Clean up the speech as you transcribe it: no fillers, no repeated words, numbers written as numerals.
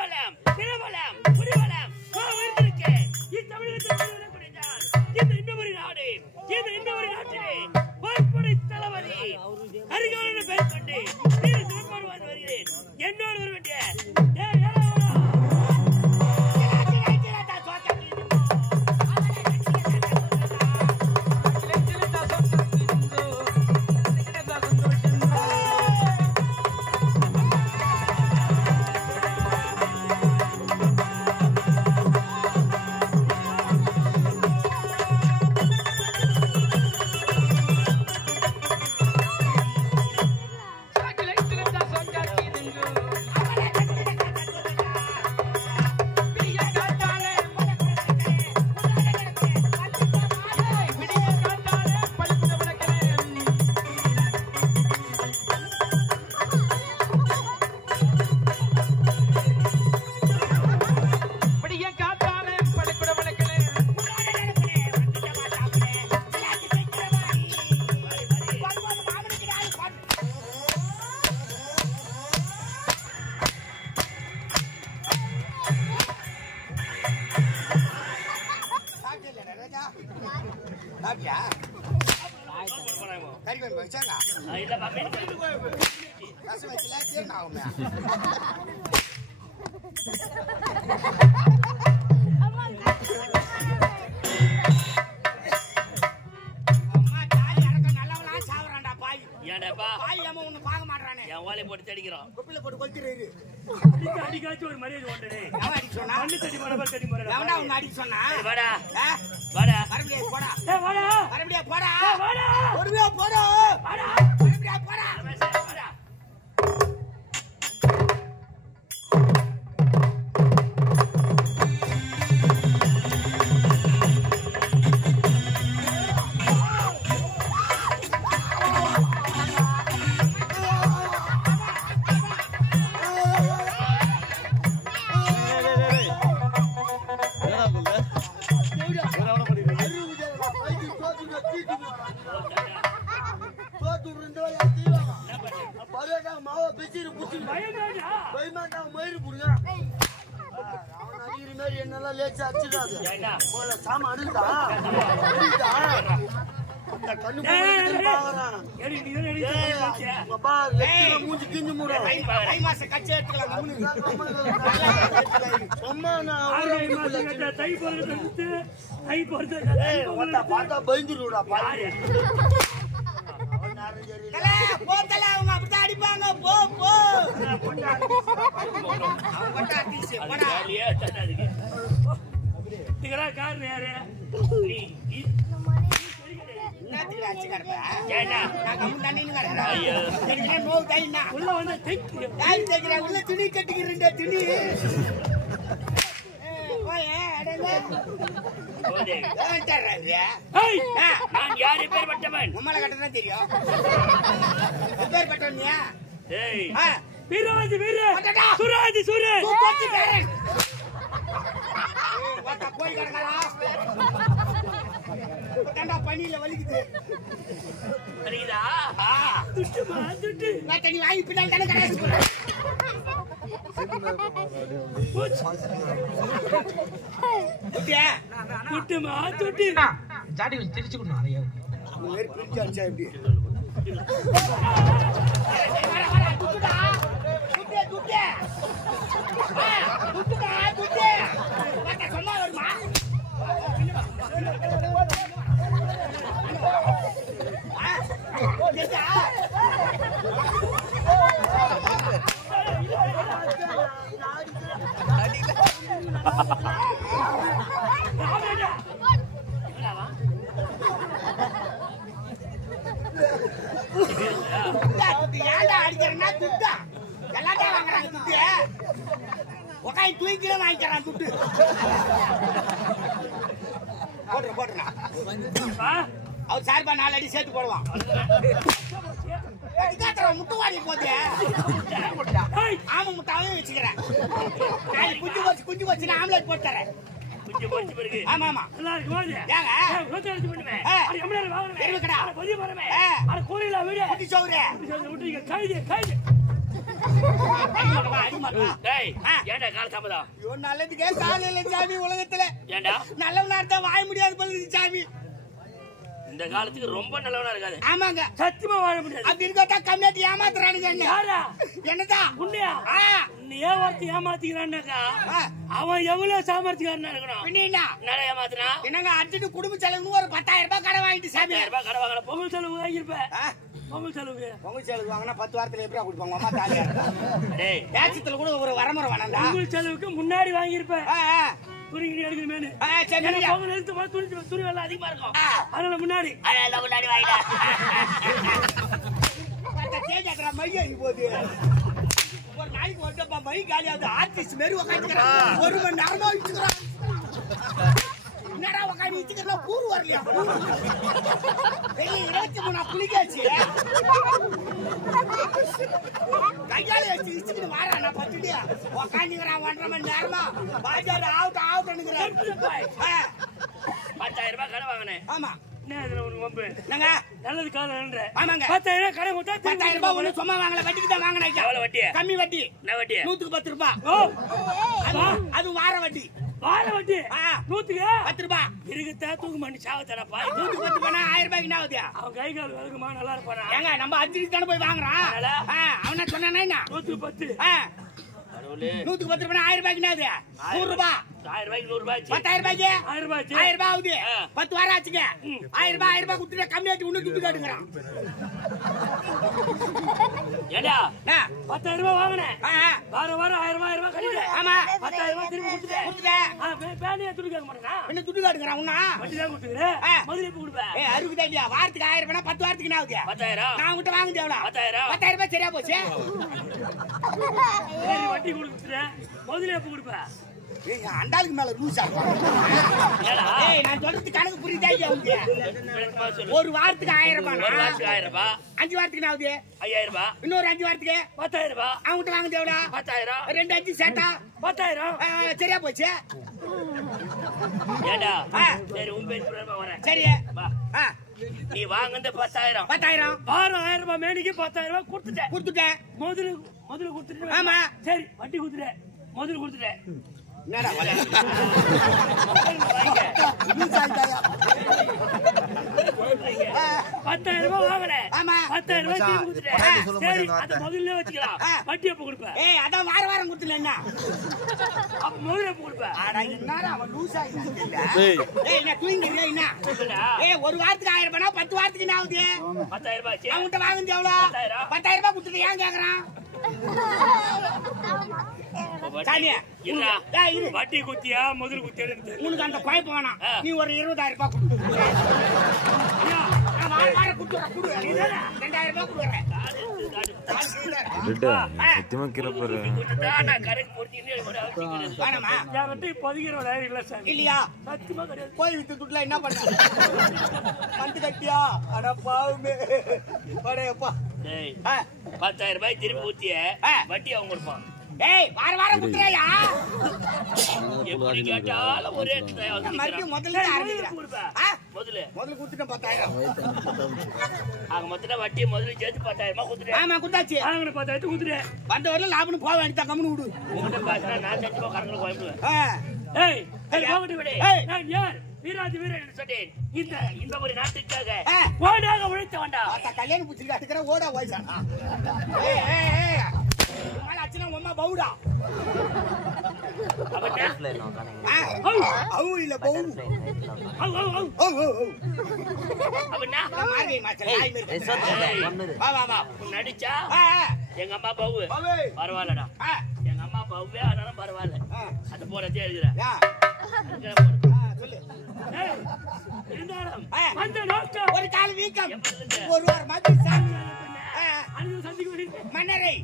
மண்வளம் நிலவளம் குடிவளம் உயர்ந்திருக்கு இத்தமிழகத்தில் இந்த இன்னொரு நாடு இந்த இன்னொரு நாட்டிலே வாய்ப்படை தளபதி அருகான பெயர் கொண்டு சிறப்பாடு வருகிறேன் என்னோடு வர வேண்டிய பணியில வலிக்குது அவர் சார்பா 4 அடி சேர்த்து போடுவான். முட்டுவாடி போது ஆமா முட்டாவே வச்சுக்கிறேன். குஞ்சு வச்சு ஆம்லேட் போட்டு தரேன். ஆமா ஆமா ஏன்டா கால தாமதம்? நல்லதுக்கே கால இல்ல சாமி உலகத்துல. ஏன்டா நல்லவனா இருந்தா வாய முடியாது போல சாமி. இந்த காலத்துக்கு ரொம்ப நல்லவனா இருக்காது. ஆமாங்க, சத்தியமா வாழ முடியாது. அப்படி இருக்கா கம்மியாட்டி ஏமாத்துறானுங்க. யாரா? என்னதா உண்மையா? நீ ஏன் ஒருத்தி ஏமாத்திக்கிறான்னாக்கா அவன் எவ்வளவு சாமர்த்தியாரனா இருக்கணும். என்ன ஏமாத்துனா? என்னங்க அடிச்சுட்டு குடும்ப செலவுன்னு ஒரு 10,000 ரூபாய் கடை வாங்கிட்டு சாமி. 10,000 ரூபாய் கடை வாங்கல. பொங்கல் செலவு வாங்கியிருப்பேன். பொங்கல் செலவு வாங்கினா 10 வாரத்துல எப்படியா கொடுப்பாங்க? அம்மா தாலியா டேய் பேச்சத்துல கூட ஒரு வரமுறை வேணாம்டா. பொங்கல் செலவுக்கு முன்னாடி வாங்கியிருப்பேன். துணி எடுக்கணுமேனு. பொங்கல் எடுத்து துணி எல்லாம் அதிகமா இருக்கும். அதனால முன்னாடி வாங்கிட்டா மைய போது ஒரு நாளைக்கு ஒருத்தப்பா மை காலியாவது ஆர்டிஸ்ட் மாரி உட்காந்துக்கிறான். 1 மணி நேரமா வச்சுக்கிறான். என்னடா உட்காந்து வச்சுக்கிறா? கூறு வரலையா? 23 குளிக்காச்சு கையால வச்சு வச்சுக்கிட்டு வாரா. நான் பத்துடியா உட்காந்துக்கிறான் 1.5 மணி நேரமா. பாஜாரு ஆவுட்டானுங்கிறான். 10,000 ரூபாய் கடை வாங்கினேன். ஆமா, நல்லது காலம். ஆமாங்க, 10,000 கடை கொடுத்தா 10,000 ரூபாய் ஒண்ணு சும்மா வாங்கல, வட்டிக்கு தான் வாங்கினேன். எவ்வளவு வட்டி? கம்மி வட்டி. என்ன வட்டி? 100க்கு 10 ரூபாய். அது வார வட்டி. வார வட்டி 100க்கு 10 ரூபாய் இருக்குதா? தூக்கு மணி சாவத்தடப்பா. 100க்கு 10 ரூபாய் 1000 ரூபாய்க்கு என்ன ஆகுது? அவன் கை கால் வதக்குமா நல்லா இருப்பானா? ஏங்க நம்ம அஞ்சுக்கு தானே போய் வாங்குறான். அவன சொன்னானே என்ன 100க்கு 10. 100க்கு 10 ரூபாய் 1000 ரூபாய்க்கு என்ன ஆகுது? 100 ரூபாய். 1000 ரூபாய்க்கு 100 ரூபாய். 10,000 ரூபாய்க்கு 1000 ரூபாய். 1000 ரூபாய் ஆகுது. 10 வாரம் ஆச்சுங்க. 1000 ரூபாய் கொடுத்துட்டு கம்மியாச்சு இன்னும் துட்டு காட்டுங்கிறான். ஏடா 10,000 ரூபாய் வாங்கினேன். வாரம் 1000 ரூபாய் கட்டிட்டு. ஆமா, 10,000 ரூபாய் திருப்பி கொடுத்துட்டேன். பேனியா துட்டு கேட்க மாட்டேனா? என்ன துட்டு காட்டுங்கிறான். உன்னா வட்டி தான் கொடுத்துக்கிறேன். முதல்ல எப்ப கொடுப்பேன்? அறுபதா இல்லையா? வாரத்துக்கு 1000 ரூபாய் 10 வாரத்துக்கு என்ன ஆகுது? 10,000. நான் உங்ககிட்ட வாங்குது எவ்வளவு? 10,000 ரூபாய் சரியா போச்சு. வட்டி கொடுத்துட்டேன். முதல்ல எப்ப கொடுப்பேன்? அண்டாளுக்கு மேல லூசா. நான் சொல்றது கணக்கு புரியுதா இல்லையா? ஒரு வாரத்துக்கு 1000 ரூபாய். 1000 ரூபாய். 5 வாரத்துக்கு என்ன ஆகுது? 5000 ரூபாய். இன்னொரு 5 வாரத்துக்கு 10,000 ரூபாய். அவங்ககிட்ட வாங்குது எவ்வளவு? 10,000. 2 5 சேட்டா 10,000. சரியா போச்சு. ஏண்டா சரி உன் பேர் வரேன். சரி நீ வாங்குறது 10,000. 10,000 வாரம் 1000 ரூபாய் மேனிக்கு 10,000 ரூபாய் கொடுத்துட்டேன். முதல்ல கொடுத்துட்டு. ஆமா, சரி வட்டி கொடுத்துட்டேன். முதல்ல கொடுத்துட்டேன். என்னடா வலை? 10,000 ரூபாய் வாங்கினேன். ஆமா, 10,000 ரூபாய் திருப்பி கொடுத்துட்டேன். சரி அது முதல்ல வச்சுக்கலாம். வட்டி எப்ப கொடுப்பேன்? அதான் வாரம் கொடுத்துல என்ன? அப்ப முதல்ல எப்ப கொடுப்பேன்? என்னடா அவன் லூசா என்ன தூங்கிறியா என்ன? ஒரு வாரத்துக்கு 1000 ரூபாய் 10 வாரத்துக்கு என்ன ஆகுது? 10,000 ரூபாய். அவன்கிட்ட வாங்குது எவ்வளவு? 10,000 ரூபாய் கொடுத்துட்டு ஏன் கேக்குறான்? வட்டி குத்தியா முதல் குத்தியா? உனக்கு அந்த குழப்பம் வேணாம். நீ ஒரு 20,000 ரூபாய் கொடு. 2000 ரூபாய் கொடுக்குறேன். இல்லையா? போய் வித்து துட்டுல என்ன பண்ண வந்து கட்டியா? அட பாவுமே. 10,000 ரூபாய் திருப்பி ஊத்திய வட்டி அவங்க கொடுப்பான். வாரம் குடுறாயா? எப்படி கேட்டாலும் ஒரே மறுபடியும் முதல்ல முதல்ல கொடுத்துட்டேன் 10,000. ஆக மொத்தம் வட்டி முதல்ல சேர்த்து 10,000 கொடுத்துட்டேன். ஆமா கொடுத்தாச்சு. 10,000 கொடுத்துட்டேன். வந்த வரல லாபம்னு போக வேண்டியதா கம்முன்னு விடு. உங்ககிட்ட பேசினா நான் சத்தியமா கரங்களை கோயம்புடுவேன். நான் யார்? வீராதி வீரன் சொன்னேன். இந்த ஒரு நாட்டுக்காக ஓடாக உழைத்த வேண்டாம். கல்யாணம் புடிச்சிருக்கா அதுக்கிற ஓடா வயசானா? உமா பவுடா நடிச்சா எங்க அம்மா பவு பரவாயில்லடா. எங்க அம்மா பவுவே ஆனாலும் பரவாயில்ல. அது போறதே எழுதுறேன். இருந்தாலும் அந்த நோக்கம் ஒரு கால வீக்கம் ஒரு வாரம் மாதிரி சந்திக்க மன்னரை